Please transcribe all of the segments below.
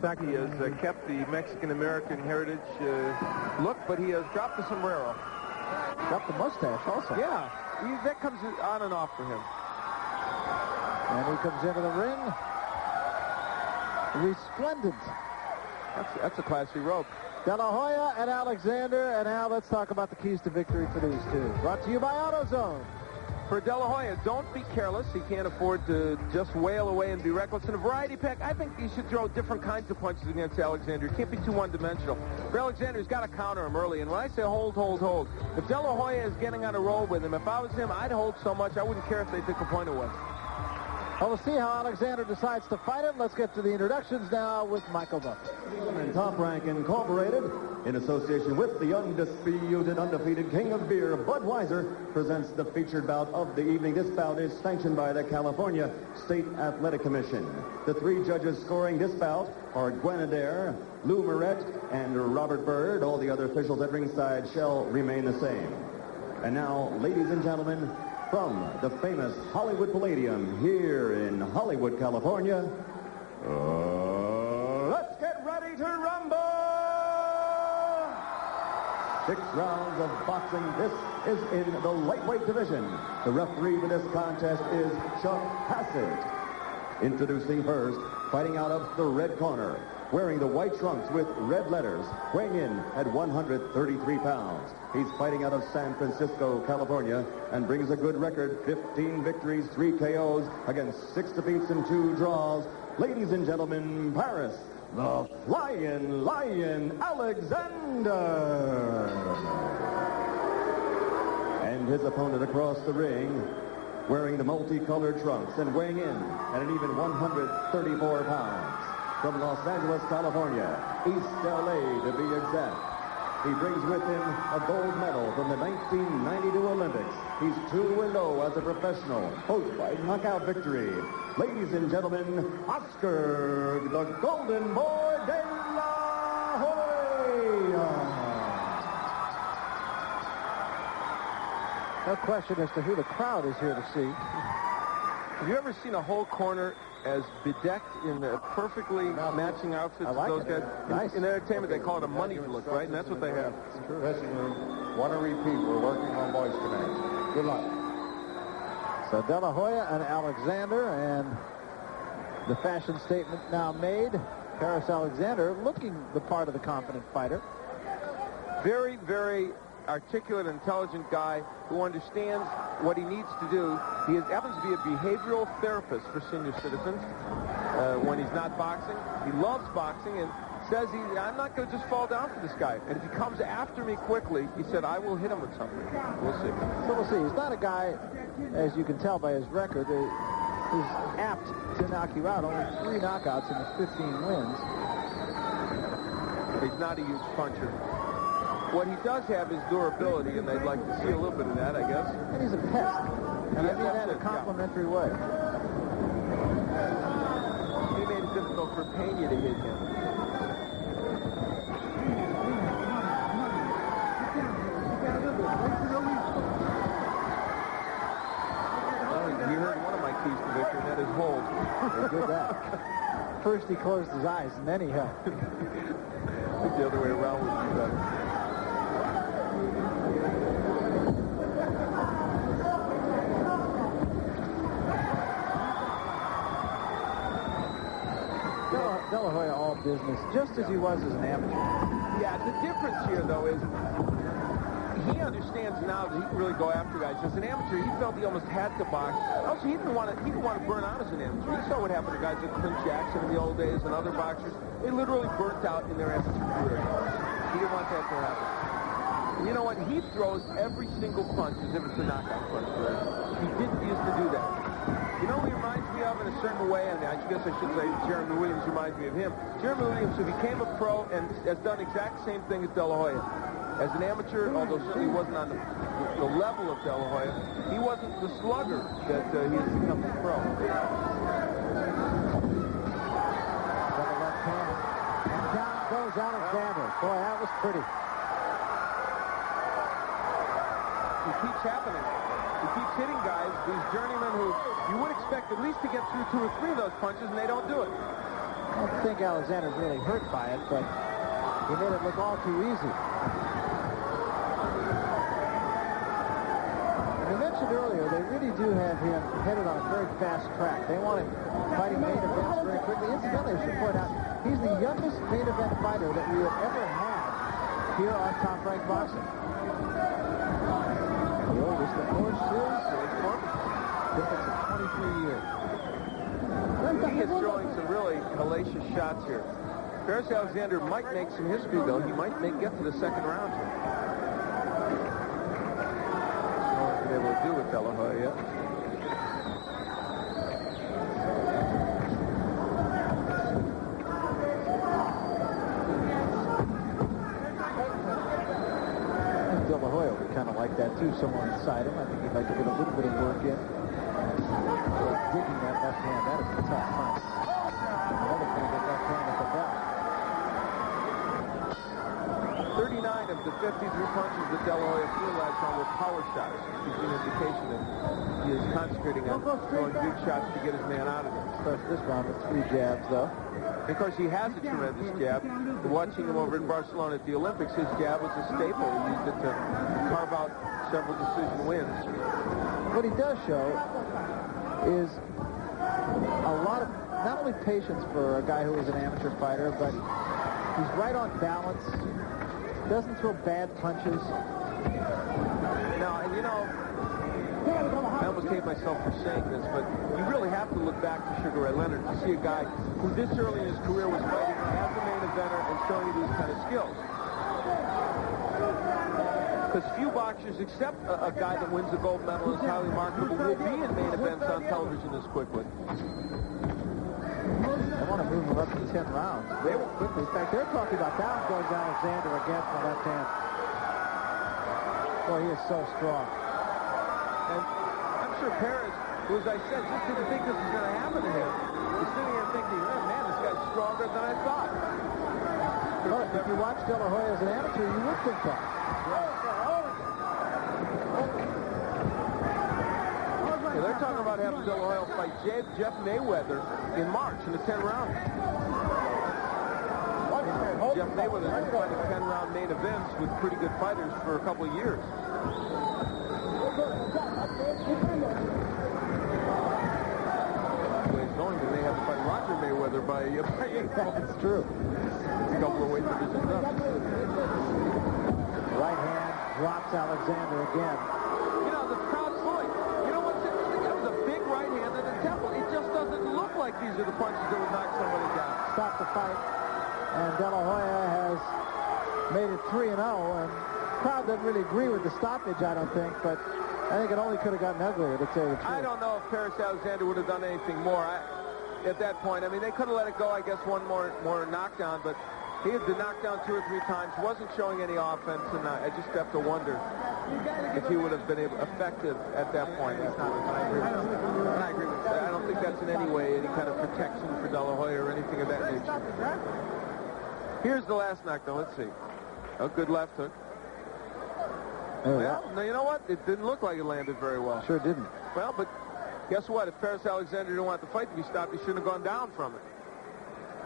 In fact, he has kept the Mexican-American heritage look, but he has dropped the sombrero. Dropped the mustache also. Yeah, that comes on and off for him. And he comes into the ring. Resplendent. That's a classy rope. De La Hoya and Alexander. And now let's talk about the keys to victory for these two. Brought to you by AutoZone. For De La Hoya, don't be careless. He can't afford to just wail away and be reckless. In a variety pack, I think he should throw different kinds of punches against Alexander. He can't be too one-dimensional. For Alexander, he's got to counter him early. And when I say hold, hold, hold, if De La Hoya is getting on a roll with him, if I was him, I'd hold so much I wouldn't care if they took a point away. Well, we'll see how Alexander decides to fight it. Let's get to the introductions now with Michael Buck. And Top Rank Incorporated, in association with the undefeated king of beer, Budweiser, presents the featured bout of the evening. This bout is sanctioned by the California State Athletic Commission. The three judges scoring this bout are Gwen Adair, Lou Moret, and Robert Bird. All the other officials at ringside shall remain the same. And now, ladies and gentlemen, from the famous Hollywood Palladium here in Hollywood, California, let's get ready to rumble! 6 rounds of boxing. This is in the lightweight division. The referee for this contest is Chuck Hassett. Introducing first, fighting out of the red corner, wearing the white trunks with red letters, weighing in at 133 pounds. He's fighting out of San Francisco, California, and brings a good record, 15 victories, 3 KOs against 6 defeats and 2 draws. Ladies and gentlemen, Paris, the Flying Lion Alexander. And his opponent across the ring, wearing the multicolored trunks and weighing in at an even 134 pounds. From Los Angeles, California, East LA to be exact. He brings with him a gold medal from the 1992 Olympics. He's 2-0 as a professional, both by knockout victory. Ladies and gentlemen, Oscar the Golden Boy De La Hoya. No question as to who the crowd is here to see. Have you ever seen a whole corner as bedecked in perfectly matching outfits as those guys? Nice. In entertainment, they call it a money look, right? And that's what they have. Dressing room, want to repeat, we're working on voice commands. Good luck. So De La Hoya and Alexander, and the fashion statement now made. Paris Alexander looking the part of the confident fighter. Very, very articulate, intelligent guy who understands what he needs to do. He happens to be a behavioral therapist for senior citizens when he's not boxing. He loves boxing and says, I'm not going to just fall down for this guy. And if he comes after me quickly, he said, I will hit him with something. We'll see. So we'll see. He's not a guy, as you can tell by his record, who's apt to knock you out. Only 3 knockouts in his 15 wins. He's not a huge puncher. What he does have is durability, and they'd like to see a little bit of that, I guess. And he's a pest. And I mean that in a complimentary way. He made it difficult for Pena to hit him. You heard one of my keys to victory, and that is hold. He did that. First he closed his eyes, and then he held. I think the other way around would be better. De La Hoya all business, just as he was as an amateur. Yeah, the difference here, though, is he understands now that he can really go after guys. As an amateur, he felt he almost had to box. Also, he didn't want to burn out as an amateur. You saw what happened to guys like Clint Jackson in the old days and other boxers. They literally burnt out in their amateur career. He didn't want that to happen. And you know what? He throws every single punch as if it's a knockout punch. He didn't used to do that. You know who he reminds me of in a certain way, and I guess I should say Jeremy Williams reminds me of him. Jeremy Williams, who became a pro and has done exact same thing as De La Hoya. As an amateur, although certainly wasn't on the level of De La Hoya, he wasn't the slugger that he has become a pro. Got the left hand. And down goes Alexander. Boy, that was pretty. It keeps happening. He keeps hitting guys, these journeymen who you would expect at least to get through 2 or 3 of those punches, and they don't do it. I don't think Alexander's really hurt by it, but he made it look all too easy. And I mentioned earlier, they really do have him headed on a very fast track. They want him fighting main events very quickly. Incidentally, I should point out, he's the youngest main event fighter that we have ever had here on Top Rank Boxing. The oldest, of course, is difference of 23 years. He is throwing some really hellacious shots here. Paris Alexander might make some history, though. He might get to the second round here. No one's been able to do with De La Hoya yet. De La Hoya would kind of like that, too, somewhere inside him. I think he'd like to get a little bit of work in. Digging that left hand, that is a tough punch. Another pretty good left hand at the belt. 39 of the 53 punches that De La Hoya threw last time were power shots, which gives you an indication that he is concentrating on throwing big shots to get his man out of it. Starts this round with 3 jabs, though. Of course, he has a tremendous jab. Watching him over in Barcelona at the Olympics, his jab was a staple. He used it to carve out several decision wins. What he does show is a lot of not only patience for a guy who is an amateur fighter, but he's right on balance, doesn't throw bad punches. Now, and you know, I almost hate myself for saying this, but you really have to look back to Sugar Ray Leonard to see a guy who this early in his career was fighting as a main eventer and showing you these kind of skills. Because few boxers, except a guy that wins the gold medal and is highly marketable, will be in main events on television this quickly. They want to move him up to 10 rounds very quickly. In fact, they're talking about down goes Alexander again from left hand. Boy, he is so strong. And I'm sure Paris, who, as I said, just didn't think this was going to happen to him, is sitting here thinking, oh, man, this guy's stronger than I thought. Well, if you watch De La Hoya as an amateur, you would think that. Yeah, they're talking about having De La Hoya fight Jeff Mayweather in March in the 10-round. Jeff Mayweather's been fighting 10-round main events with pretty good fighters for a couple of years. The way it's going, they may have to fight Roger Mayweather by 8 rounds. That's true. It's a couple of weight divisions up. Right hand drops Alexander again. You know, the crowd's fully. You know what's interesting? That was a big right hand at the temple. It just doesn't look like these are the punches that would knock somebody down. Stop the fight. And De La Hoya has made it 3-0. And the crowd doesn't really agree with the stoppage, I don't think. But I think it only could have gotten uglier, to tell you the truth. I don't know if Paris Alexander would have done anything more at that point. I mean, they could have let it go, I guess, one more knockdown. But he had been knocked down 2 or 3 times, wasn't showing any offense, and I just have to wonder if he would have been effective at that point. He's not. I agree with that. I don't think that's in any way any kind of protection for De La Hoya or anything of that nature. Here's the last knockdown. Let's see. A good left hook. Well, no, you know what? It didn't look like it landed very well. Sure didn't. Well, but guess what? If Paris Alexander didn't want the fight to be stopped, he shouldn't have gone down from it.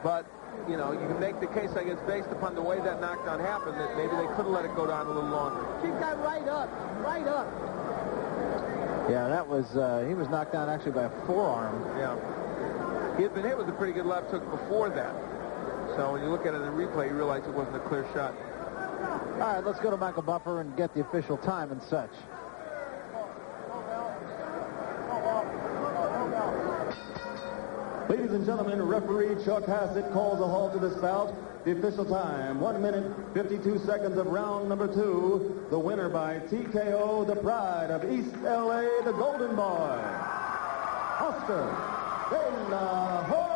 But, you know, you can make the case, I guess, based upon the way that knockdown happened, that maybe they could have let it go down a little longer. He got right up. Yeah, that was, he was knocked down actually by a forearm. Yeah. He had been hit with a pretty good left hook before that. So when you look at it in replay, you realize it wasn't a clear shot. All right, let's go to Michael Buffer and get the official time and such. Ladies and gentlemen, referee Chuck Hassett calls a halt to this bout. The official time, 1 minute, 52 seconds of round number 2. The winner by TKO, the pride of East L.A., the Golden Boy, Oscar De La Hoya.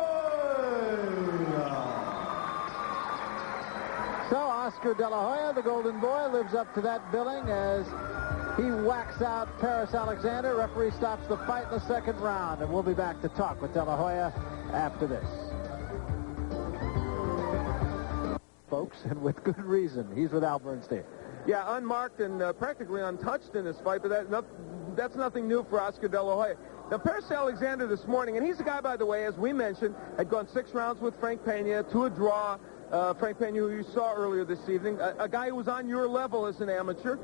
So Oscar De La Hoya, the Golden Boy, lives up to that billing as he whacks out Paris Alexander. Referee stops the fight in the second round, and we'll be back to talk with De La Hoya after this. Folks, and with good reason. He's with Al Bernstein. Yeah, unmarked and practically untouched in this fight, but that that's nothing new for Oscar De La Hoya. Now, Paris Alexander this morning, and he's a guy, by the way, as we mentioned, had gone 6 rounds with Frank Pena to a draw. Frank Pena, who you saw earlier this evening, a guy who was on your level as an amateur.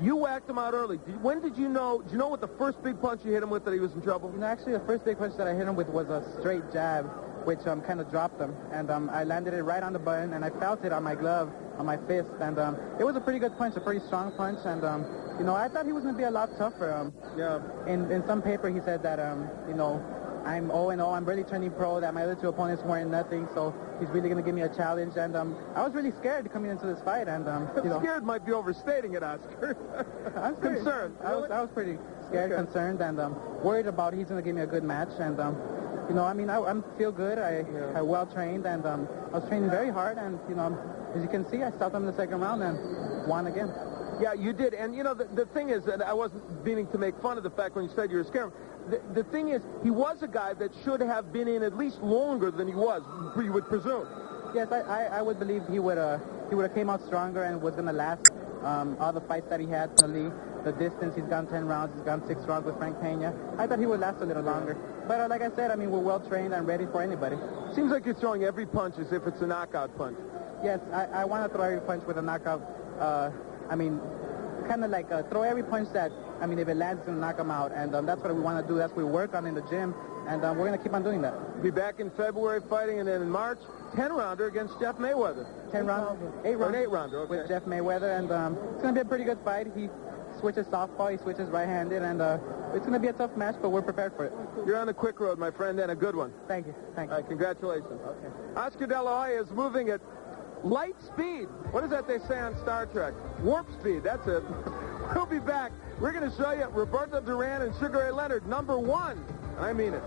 You whacked him out early. When did you know? Do you know what the first big punch you hit him with that he was in trouble? You know, actually, the first big punch that I hit him with was a straight jab, which kind of dropped him. And I landed it right on the button, and I felt it on my glove, on my fist. And it was a pretty good punch, a pretty strong punch. And, you know, I thought he was going to be a lot tougher. Yeah. In some paper, he said that, you know, I'm 0-0. I'm really turning pro, that my other 2 opponents weren't nothing, so he's really going to give me a challenge. And I was really scared coming into this fight. And, you know, scared might be overstating it, Oscar. I was concerned. I was pretty scared, concerned, and worried about he's going to give me a good match. And, you know, I mean, I feel good. I well trained, and I was training very hard. And, you know, as you can see, I stopped him in the second round and won again. Yeah, you did. And, you know, the thing is, and I wasn't meaning to make fun of the fact when you said you were scared. The thing is, he was a guy that should have been in at least longer than he was, you would presume. Yes, I would believe he would have came out stronger and was going to last all the fights that he had. The distance, he's gone 10 rounds, he's gone 6 rounds with Frank Pena. I thought he would last a little longer. But like I said, I mean, we're well trained and ready for anybody. Seems like you're throwing every punch as if it's a knockout punch. Yes, I want to throw every punch with a knockout. I mean, kind of like throw every punch that, I mean, if it lands, it's going to knock him out. And that's what we want to do. That's what we work on in the gym. And we're going to keep on doing that. Be back in February fighting, and then in March, 10-rounder against Jeff Mayweather. 10 rounds, 8 rounds. 8-rounder, okay. With Jeff Mayweather. And it's going to be a pretty good fight. He switches southpaw, he switches right-handed. And it's going to be a tough match, but we're prepared for it. You're on the quick road, my friend, and a good one. Thank you. Thank you. All right, congratulations. Okay. Oscar De La Hoya is moving at light speed. What is that they say on Star Trek? Warp speed, that's it. We'll be back. We're going to show you Roberto Duran and Sugar Ray Leonard, #1. I mean it.